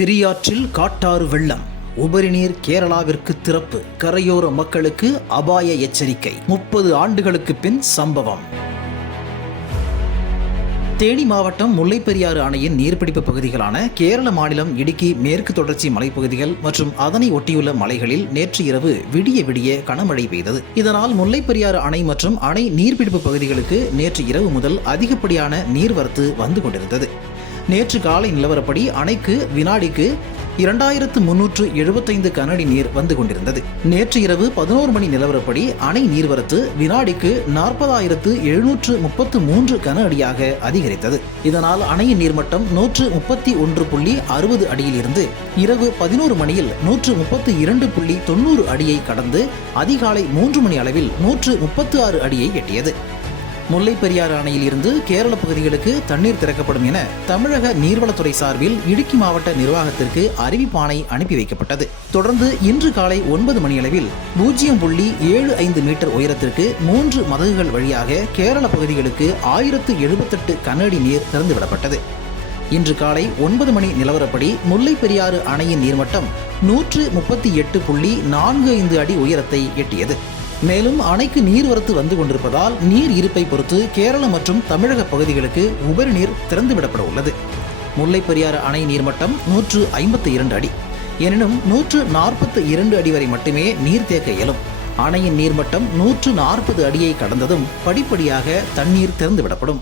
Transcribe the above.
பெரியாற்றில் காட்டாறு வெள்ளம், உபரிநீர் கேரளாவிற்கு திறப்பு, கரையோர மக்களுக்கு அபாய எச்சரிக்கை. 30 ஆண்டுகளுக்கு பின் சம்பவம். தேனி மாவட்டம் முல்லைப்பெரியாறு அணையின் நீர்பிடிப்பு பகுதிகளான கேரள மாநிலம் இடுக்கி மேற்கு தொடர்ச்சி மலைப்பகுதிகள் மற்றும் அதனை ஒட்டியுள்ள மலைகளில் நேற்று இரவு விடிய விடிய கனமழை பெய்தது. இதனால் முல்லைப்பெரியாறு அணை மற்றும் அணை நீர்பிடிப்பு பகுதிகளுக்கு நேற்று இரவு முதல் அதிகப்படியான நீர்வரத்து வந்து கொண்டிருந்தது. நேற்று காலை நிலவரப்படி அணைக்கு வினாடிக்கு 2375 கனஅடி நீர் வந்து கொண்டிருந்தது. நேற்று இரவு 11 மணி நிலவரப்படி அணை நீர்வரத்து வினாடிக்கு 40,733 கன அடியாக அதிகரித்தது. இதனால் அணையின் நீர்மட்டம் 131.60 அடியில் இருந்து இரவு 11 மணியில் 132.90 அடியை கடந்து அதிகாலை 3 மணி அளவில் 136 அடியை எட்டியது. முல்லைப்பெரியாறு அணையில் இருந்து கேரள பகுதிகளுக்கு தண்ணீர் திறக்கப்படும் என தமிழக நீர்வளத்துறை சார்பில் இடுக்கி மாவட்ட நிர்வாகத்திற்கு அறிவிப்பாணை அனுப்பி வைக்கப்பட்டது. தொடர்ந்து இன்று காலை 9 மணியளவில் 0.75 மீட்டர் உயரத்திற்கு 3 மதகுகள் வழியாக கேரள பகுதிகளுக்கு 1078 கன அடி நீர் திறந்துவிடப்பட்டது. இன்று காலை 9 மணி நிலவரப்படி முல்லைப்பெரியாறு அணையின் நீர்மட்டம் 138.45 அடி உயரத்தை எட்டியது. மேலும் அணைக்கு நீர்வரத்து வந்து கொண்டிருப்பதால் நீர் இருப்பை பொறுத்து கேரள மற்றும் தமிழக பகுதிகளுக்கு உபரி நீர் திறந்துவிடப்பட உள்ளது. முல்லைப்பெரியாறு அணை நீர்மட்டம் 152 அடி, எனினும் 142 அடி வரை மட்டுமே நீர்த்தேக்க இயலும். அணையின் நீர்மட்டம் 140 அடியை கடந்ததும் படிப்படியாக தண்ணீர் திறந்துவிடப்படும்.